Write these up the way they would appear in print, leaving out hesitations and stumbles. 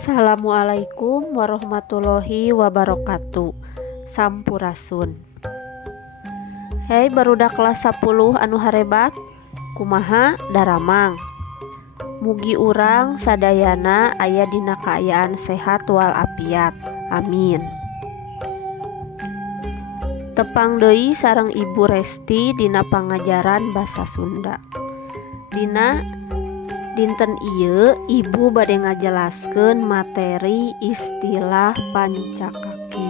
Assalamualaikum warahmatullahi wabarakatuh. Sampurasun. Hei barudak kelas 10 anu harebat, kumaha daramang. Mugi urang sadayana aya dina kaayaan sehat walafiat. Amin. Tepang deui sareng Ibu Resti dina pangajaran basa Sunda. Dina dinten ieu Ibu bade ngajelaskeun materi istilah pancakaki.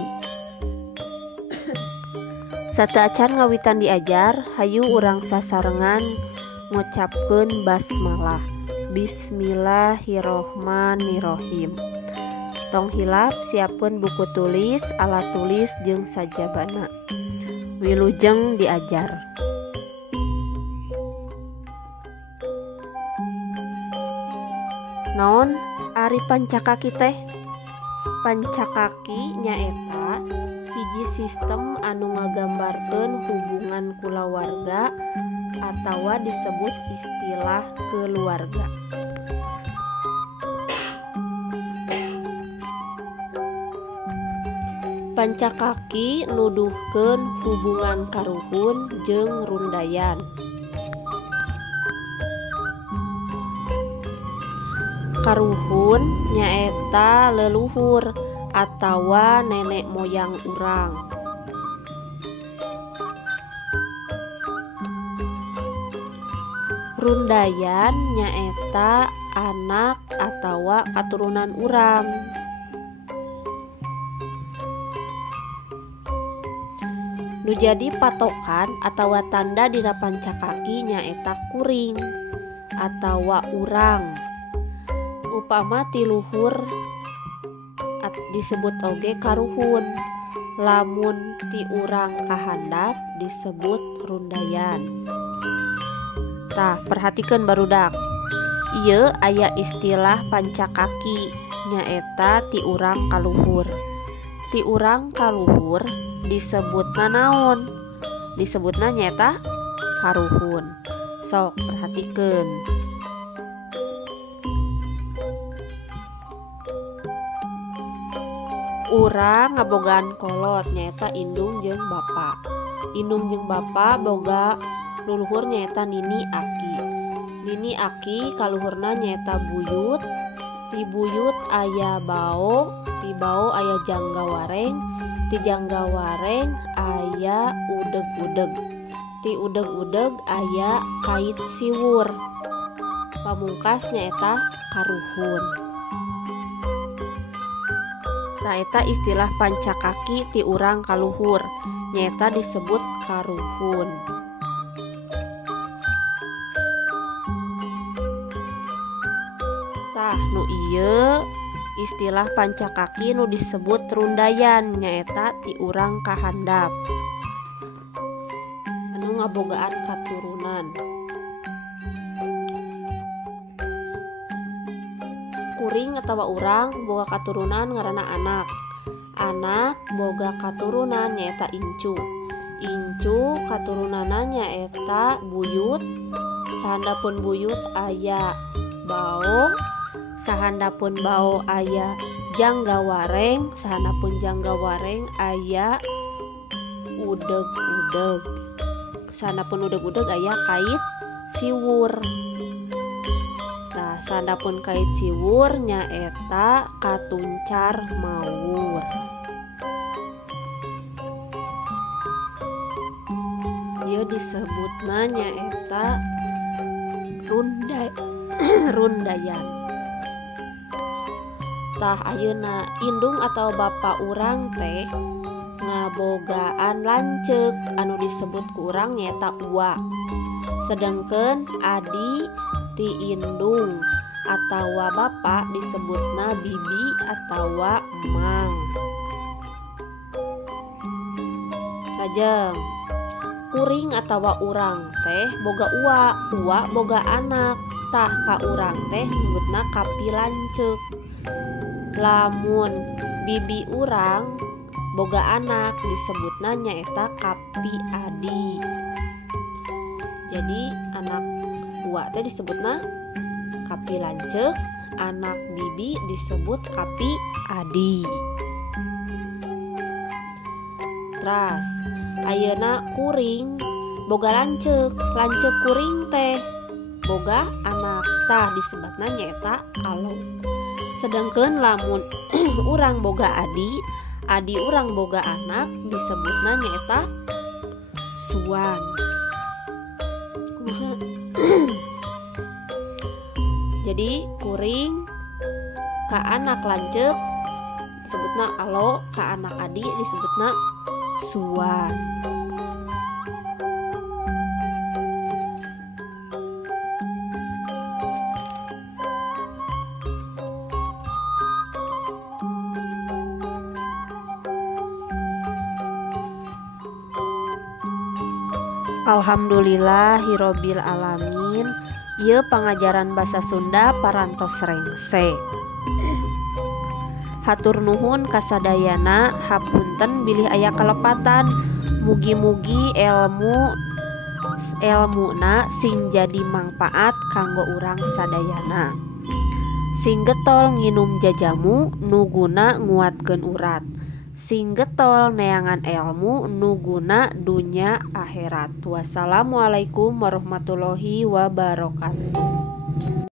Sateuacan ngawitan diajar, hayu urang sasarengan ngucapkeun basmalah. Bismillahirrohmanirrohim. Tong hilap siapkeun buku tulis, alat tulis jeung sajabana. Wilujeng diajar. Naon ari pancakaki teh? Pancakaki nyaeta hiji sistem anu ngagambarkeun hubungan kulawarga atawa disebut istilah keluarga. Pancakaki nuduhkeun hubungan karuhun jeung rundayan. Karuhun nyaeta leluhur atawa nenek moyang urang. Rundayan nyaeta anak atawa katurunan urang. Nu jadi patokan atawa tanda dina pancakaki nyaeta kuring atawa urang. Upama ti luhur disebut oge karuhun, lamun ti urang kahandap disebut rundayan. Tah, perhatikeun barudak. Ieu aya istilah pancakaki nyaeta ti urang kaluhur. Ti urang kaluhur disebutna naon? Disebutna nyaeta karuhun. Sok perhatikeun. Urang ngabogaan kolot nyaeta indung jeung bapa. Indung jeung bapa boga luluhur nyaeta nini aki. Nini aki kaluhurna nyaeta buyut. Ti buyut aya bao, ti bao aya jangga wareng, ti jangga wareng aya udeg-udeg. Ti udeg-udeg aya kait siwur. Pamungkas nyaeta karuhun. Nah, eta istilah pancakaki ti urang kaluhur nyaeta disebut karuhun. Tah, nu ieu istilah pancakaki nu disebut rundayan nyaeta ti urang kahandap anu ngabogaan katurunan. Kuring atawa urang boga katurunan ngaranna anak. Anak boga katurunan nyaeta incu. Incu katurunanna nyaeta buyut. Sahandapun buyut aya bao. Sahandapun bao aya jangga wareng. Sahandapun jangga wareng aya udeg-udeg. Sahandapun udeg-udeg aya kait siwur. Sandapun kait siwur nyaeta katuncar mawur. Ieu disebutna nyaeta rundayan. Tah ayeuna indung atau bapa urang teh ngabogaan lanceuk anu disebut ku urang nyaeta uwa. Sedengkeun adi ti indung atawa bapa disebutna bibi atawa emang. Lajeng kuring atawa urang teh boga uwa boga anak. Tah ka urang teh nyebutna kapi lanceuk. Lamun bibi urang boga anak disebutna nyaeta kapi adi. Jadi anak uwa teh disebutna kapi lanceuk, anak bibi disebut kapi adi. Teras ayeuna kuring boga lanceuk kuring teh boga anak tah disebutna nyaeta alo. Sedangkeun lamun urang boga adi urang boga anak disebutna nyaeta suan. Jadi kuring ka anak lanceuk disebutna alo, ka anak adi disebutna suan. Alhamdulillahirobbil alamin. Ieu pangajaran basa Sunda parantos rengse. Hatur nuhun kasadayana, hapunten bilih aya kalepatan. Mugi-mugi elmuna sing jadi mangpaat kanggo urang sadayana. Sing getol nginum jajamu nu guna nguatkeun urat. Sing getol neangan ilmu nu guna dunya akhirat. Wassalamualaikum warahmatullahi wabarakatuh.